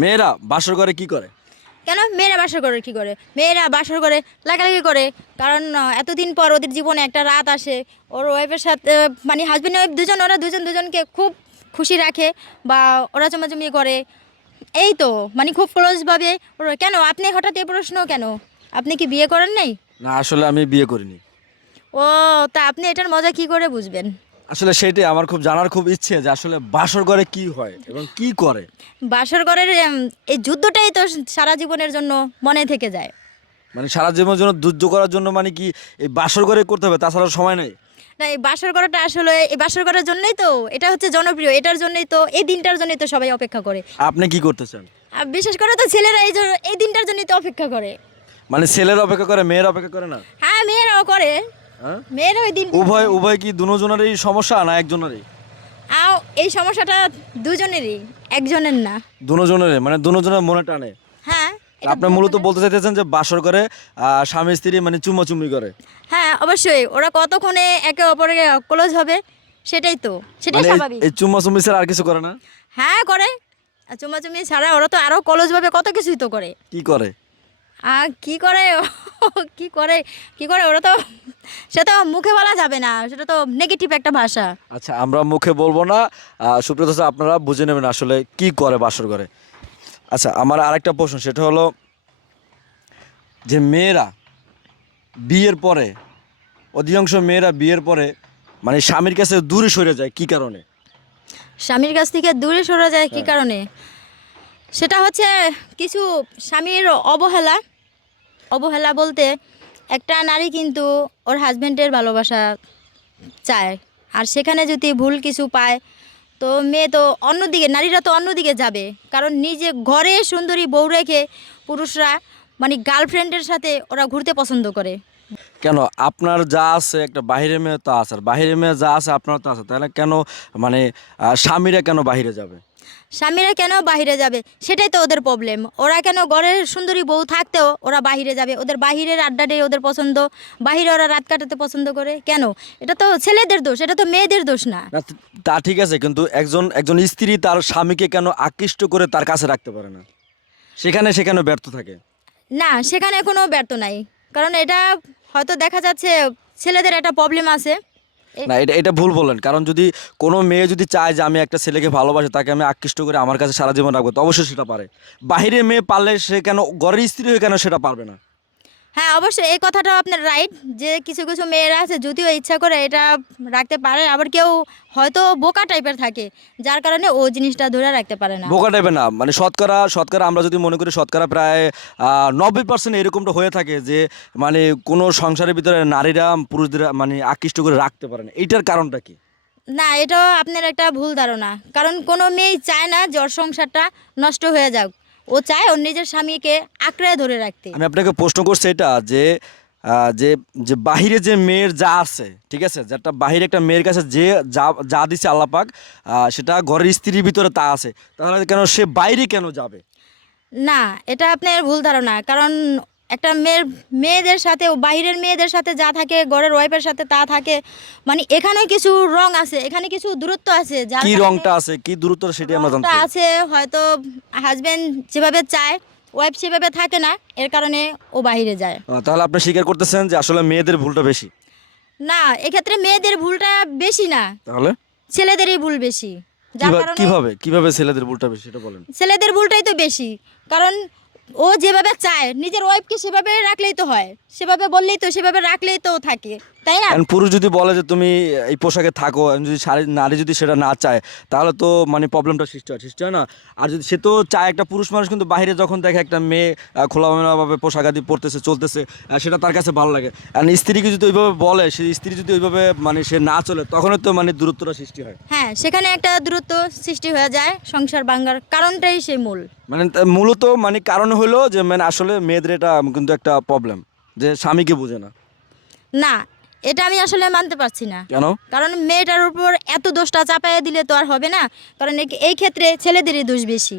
মেয়েরা বাসর করে কি করে? কেন মেয়েরা বাসর করে কি করে? মেয়েরা বাসর করে লাগালাগি করে। কারণ এতদিন পর ওদের জীবনে একটা রাত আসে, ওর ওয়াইফের সাথে মানে হাজব্যান্ড ওয়াইফ দুজন, ওরা দুজন দুজনকে খুব খুশি রাখে বা ওরা চমাচমি করে। এই তো মানে খুব ক্লোজভাবে ওরা। কেন আপনি হঠাৎ এই প্রশ্ন কেন? আপনি কি বিয়ে করেন নাই? না, আসলে আমি বিয়ে করিনি। ও, তা আপনি এটার মজা কি করে বুঝবেন? আসলে সেটাই আমার খুব জানার খুব ইচ্ছে যে আসলে বাসর করে কি হয় এবং কি করে। বাসর ঘরের এই যুদ্ধটাই তো সারা জীবনের জন্য মনে থেকে যায়। মানে সারা জীবনের জন্য যুদ্ধ করার জন্য মানে কি এই বাসর করে করতে হবে, তাছাড়া সময় নেই? না, এই বাসর করাটা আসলে এই বাসর করার জন্যই তো এটা হচ্ছে জনপ্রিয়, এটার জন্যই তো এই দিনটার জন্যই তো সবাই অপেক্ষা করে। আপনি কি করতে চান? আর বিশেষ করে তো ছেলেরা এই দিনটার জন্যই তো অপেক্ষা করে। মানে ছেলেরা অপেক্ষা করে, মেয়েরা অপেক্ষা করে না? হ্যাঁ, মেয়েরাও করে। হ্যাঁ, মেয়েরা ওই দিন উভয় উভয় কি দুজনেরই সমস্যা না একজনেরই? এই সমস্যাটা দুজনেরই, একজনের না। দুজনেরই, মানে দুজনের মনে টানে। হ্যাঁ, আপনি মূলত বলতে চাইতেছেন যে বাসর করে স্বামী স্ত্রী মানে চুম্মাচুম্মি করে। হ্যাঁ, অবশ্যই ওরা কতক্ষণে একে অপরকে ক্লোজ হবে সেটাই মানে স্বাভাবিক। এই চুম্মাচুম্মি ছাড়া আর কিছু করে না? হ্যাঁ, করে। আর চুমাচুমি ছাড়া ওরা তো আরো ক্লোজভাবে কত কিছুই তো করে। কি করে? আর কি করে কি করে কি করে ওরা তো সেটা তো মুখে বলা যাবে না, সেটা তো নেগেটিভ একটা ভাষা। আচ্ছা, আমরা মুখে বলবো না। সুপ্রিয় দর্শক, আপনারা বুঝে নেবেন আসলে কি করে বাসর করে। আচ্ছা, আমার আরেকটা প্রশ্ন, সেটা হলো যে মেয়েরা বিয়ের পরে, অধিকাংশ মেয়েরা বিয়ের পরে মানে স্বামীর কাছে দূরে সরে যায় কি কারণে? স্বামীর কাছ থেকে দূরে সরে যায় কি কারণে? সেটা হচ্ছে কিছু স্বামীর অবহেলা। অবহেলা বলতে একটা নারী কিন্তু ওর হাজবেন্ডের ভালোবাসা চায়, আর সেখানে যদি ভুল কিছু পায় তো মেয়ে তো অন্যদিকে, নারীরা তো অন্যদিকে যাবে। কারণ নিজে ঘরে সুন্দরী বউ রেখে পুরুষরা মানে গার্লফ্রেন্ডের সাথে ওরা ঘুরতে পছন্দ করে। কেন, আপনার যা আছে একটা বাহিরের মেয়ে তো আছে, আর বাহিরের মেয়ে যা আছে আপনার তো আছে, তাহলে কেন মানে স্বামীরা কেন বাহিরে যাবে? স্বামীরা কেন বাইরে যাবে সেটাই তো ওদের প্রবলেম। ওরা কেন ঘরের সুন্দরী বউ থাকতেও ওরা বাইরে যাবে? ওদের বাহিরের আড্ডাটাই ওদের পছন্দ, বাহিরে ওরা রাত কাটাতে পছন্দ করে। কেন? এটা তো ছেলেদের দোষ, এটা তো মেয়েদের দোষ না। না, তা ঠিক আছে, কিন্তু একজন একজন স্ত্রী তার স্বামীকে কেন আকৃষ্ট করে তার কাছে রাখতে পারে না? সেখানে সেখানে ব্যর্থ থাকে। না, সেখানে কোনো ব্যর্থ নাই। কারণ এটা হয়তো দেখা যাচ্ছে ছেলেদের একটা প্রবলেম আছে। না, এটা এটা ভুল বলেন। কারণ যদি কোনো মেয়ে যদি চায় যে আমি একটা ছেলেকে ভালোবাসি, তাকে আমি আকৃষ্ট করে আমার কাছে সারা জীবন রাখবো, তো অবশ্যই সেটা পারে। বাইরে মেয়ে পারলে সে কেন ঘরের স্ত্রী হয়ে কেন সেটা পারবে না? হ্যাঁ, অবশ্যই এই কথাটাও আপনার রাইট যে কিছু কিছু মেয়েরা আছে যদিও ইচ্ছা করে এটা রাখতে পারে, আবার কেউ হয়তো বোকা টাইপের থাকে যার কারণে ও জিনিসটা ধরে রাখতে পারে না। বোকা টাইপের না, মানে শতকরা শতকরা আমরা যদি মনে করি শতকরা প্রায় 90% এরকমটা হয়ে থাকে যে মানে কোনো সংসারের ভিতরে নারীরা পুরুষদের মানে আকৃষ্ট করে রাখতে পারে না। এইটার কারণটা কি? না, এটাও আপনার একটা ভুল ধারণা। কারণ কোনো মেয়ে চায় না যে ওর সংসারটা নষ্ট হয়ে যাক, ও চায় ওর নিজের স্বামীকে আঁকড়ে ধরে রাখতে। আমি আপনাকে প্রশ্ন করছি এটা যে যে যে বাহিরে যে মেয়ের যা আছে, ঠিক আছে, যেটা বাহিরে একটা মেয়ের কাছে যে যা যা দিছে আল্লাপাক, সেটা ঘরের স্ত্রীর ভিতরে তা আছে, তাহলে কেন সে বাইরে কেন যাবে? না, এটা আপনার ভুল ধারণা। কারণ একটা মেয়েদের সাথে ও বাইরের মেয়েদের সাথে যা থাকে ঘরের ওয়াইফের সাথে তা থাকে, মানে এখানে কিছু রং আছে, এখানে কিছু দূরত্ব আছে, যার কি কারণে রংটা আছে, কি দূরত্ব, সেটাই আমরা জানতে রংটা চাই। আছে। হয়তো হাজবেন্ড যেভাবে চায় ওয়াইফ সেভাবে থাকে না, এর কারণে ও বাইরে যায়। তাহলে আপনি স্বীকার করতেছেন যে আসলে মেয়েদের ভুলটা বেশি? না, এক্ষেত্রে মেয়েদের ভুলটা বেশি না, তাহলে ছেলেদেরই ভুল বেশি। যার কারণে কিভাবে কিভাবে ছেলেদের ভুলটা বেশি সেটা বলেন। ছেলেদের ভুলটাই তো বেশি। কারণ ও যেভাবে চায় নিজের ওয়াইফকে সেভাবে রাখলেই তো হয়, সেভাবে বললেই তো, সেভাবে রাখলেই তো থাকে, তাই না? এখন পুরুষ যদি বলে যে তুমি এই পোশাকে থাকো, and যদি নারী যদি সেটা না চায়, তাহলে তো মানে প্রবলেমটা সৃষ্টি হয় না? আর যদি সে তো চায়, একটা পুরুষ মানুষ কিন্তু বাইরে যখন দেখে একটা মেয়ে খোলামেলাভাবে পোশাক আদি পরতেছে চলতেছে, সেটা তার কাছে ভালো লাগে। আর স্ত্রীকে যদি ওইভাবে বলে, সেই স্ত্রী যদি ওইভাবে মানে সে না চলে, তখনই তো মানে দূরত্বটা সৃষ্টি হয়। হ্যাঁ, সেখানে একটা দূরত্ব সৃষ্টি হয়ে যায়, সংসার ভাঙার কারণটাই সেই মূল। মানে মূলত মানে কারণ হলো যে মানে আসলে মেয়েদের এটা কিন্তু একটা প্রবলেম যে স্বামীকে বোঝে না। না, এটা আমি আসলে মানতে পারছি না। কেন? কারণ মেয়েটার উপর এত দোষটা চাপাইয়া দিলে তো আর হবে না। কারণ এই ক্ষেত্রে ছেলেদেরই দোষ বেশি।